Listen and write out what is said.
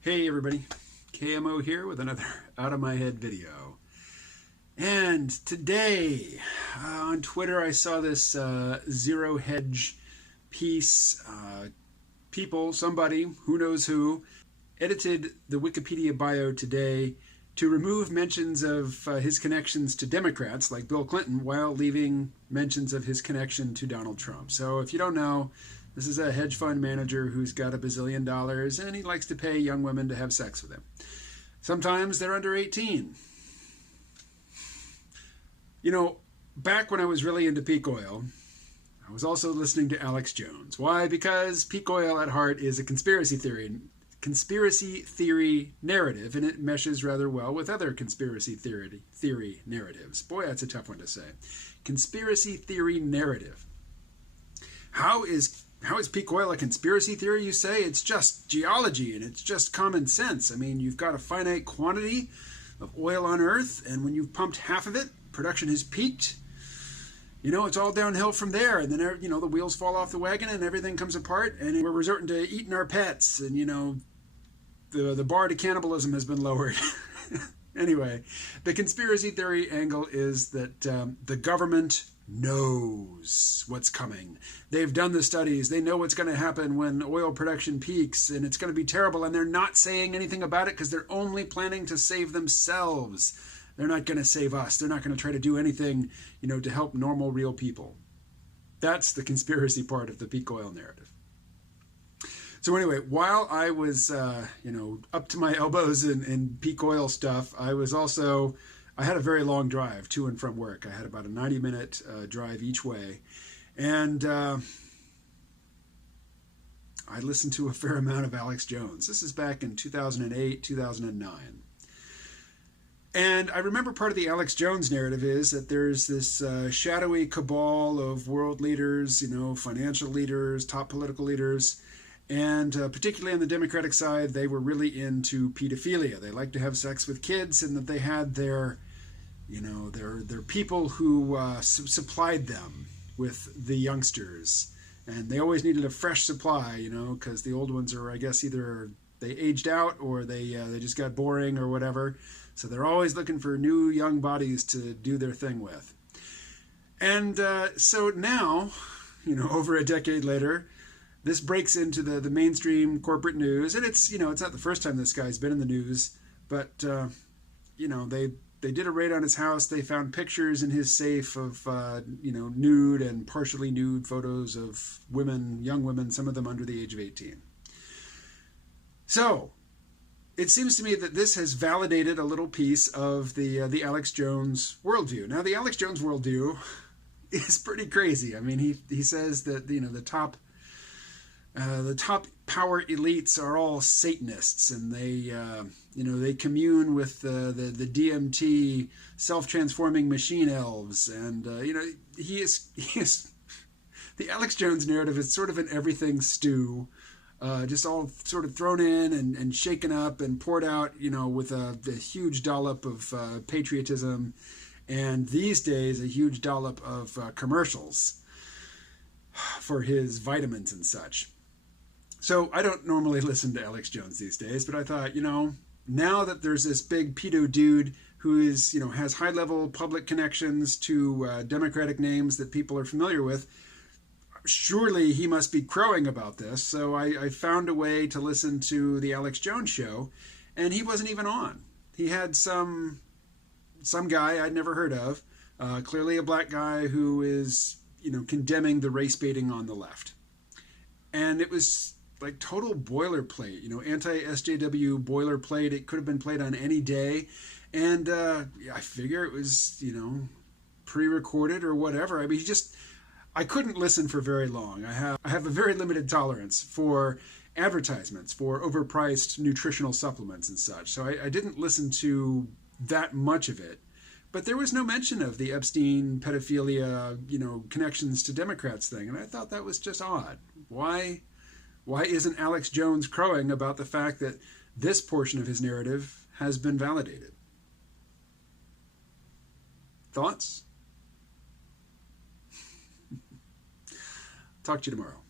Hey everybody, KMO here with another Out of My Head video. And today on Twitter I saw this Zero Hedge piece. Somebody, who knows who, edited the Wikipedia bio today to remove mentions of his connections to Democrats like Bill Clinton while leaving mentions of his connection to Donald Trump. So if you don't know, this is a hedge fund manager who's got $1 bazillion and he likes to pay young women to have sex with him. Sometimes they're under 18. You know, back when I was really into peak oil, I was also listening to Alex Jones. Why? Because peak oil at heart is a conspiracy theory narrative, and it meshes rather well with other conspiracy theory narratives. Boy, that's a tough one to say. Conspiracy theory narrative. How is peak oil a conspiracy theory, you say? It's just geology and it's just common sense. I mean, you've got a finite quantity of oil on Earth, and when you've pumped half of it, production has peaked. You know, it's all downhill from there, and then, you know, the wheels fall off the wagon and everything comes apart, and we're resorting to eating our pets, and, you know, the bar to cannibalism has been lowered. Anyway, the conspiracy theory angle is that the government knows what's coming. They've done the studies. They know what's going to happen when oil production peaks, and it's going to be terrible, and they're not saying anything about it because they're only planning to save themselves. They're not going to save us. They're not going to try to do anything, you know, to help normal, real people. That's the conspiracy part of the peak oil narrative. So anyway, while I was, you know, up to my elbows in peak oil stuff, I had a very long drive to and from work. I had about a 90-minute drive each way. And I listened to a fair amount of Alex Jones. This is back in 2008, 2009. And I remember part of the Alex Jones narrative is that there's this shadowy cabal of world leaders, you know, financial leaders, top political leaders. And particularly on the Democratic side, they were really into pedophilia. They liked to have sex with kids, and that they had their people who supplied them with the youngsters. And they always needed a fresh supply, you know, because the old ones are, I guess, either they aged out or they just got boring or whatever. So they're always looking for new young bodies to do their thing with. And so now, you know, over a decade later, this breaks into the mainstream corporate news. And it's, you know, it's not the first time this guy's been in the news, but, you know, they did a raid on his house. They found pictures in his safe of, you know, nude and partially nude photos of women, young women, some of them under the age of 18. So it seems to me that this has validated a little piece of the Alex Jones worldview. Now, the Alex Jones worldview is pretty crazy. I mean, he says that, you know, the top power elites are all Satanists, and they, you know, they commune with the DMT self-transforming machine elves, and you know, he is the Alex Jones narrative is sort of an everything stew, just all sort of thrown in and shaken up and poured out, you know, with a huge dollop of patriotism, and these days a huge dollop of commercials for his vitamins and such. So I don't normally listen to Alex Jones these days, but I thought, you know, now that there's this big pedo dude who is, you know, has high-level public connections to Democratic names that people are familiar with, surely he must be crowing about this. So I found a way to listen to the Alex Jones show, and he wasn't even on. He had some guy I'd never heard of, clearly a black guy who is, you know, condemning the race baiting on the left. And it was like total boilerplate, you know, anti-SJW boilerplate. It could have been played on any day. And I figure it was, you know, pre-recorded or whatever. I mean, I couldn't listen for very long. I have a very limited tolerance for advertisements, for overpriced nutritional supplements and such. So I didn't listen to that much of it. But there was no mention of the Epstein pedophilia, you know, connections to Democrats thing. And I thought that was just odd. Why isn't Alex Jones crowing about the fact that this portion of his narrative has been validated? Thoughts? Talk to you tomorrow.